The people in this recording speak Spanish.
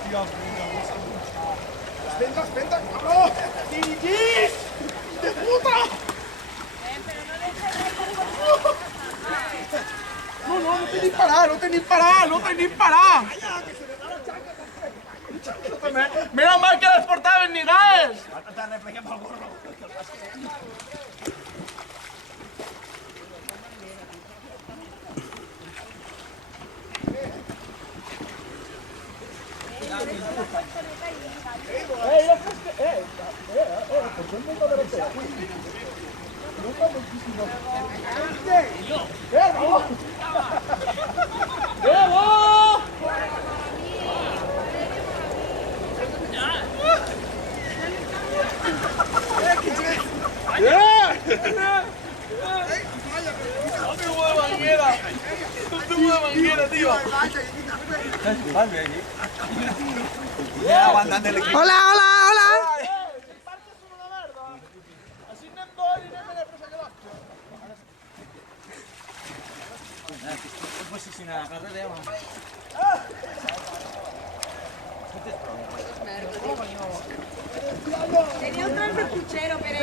Hòstia puta, espenta, espenta, cabrón. ¡Dirigís! ¡De puta! Pero no dejes de... No, no, no tenéis parar, no tenéis parar, no tenéis parar. Menos mal que les portaven ni gas. Hola, hola, hola. Tenía un trance puchero, pero...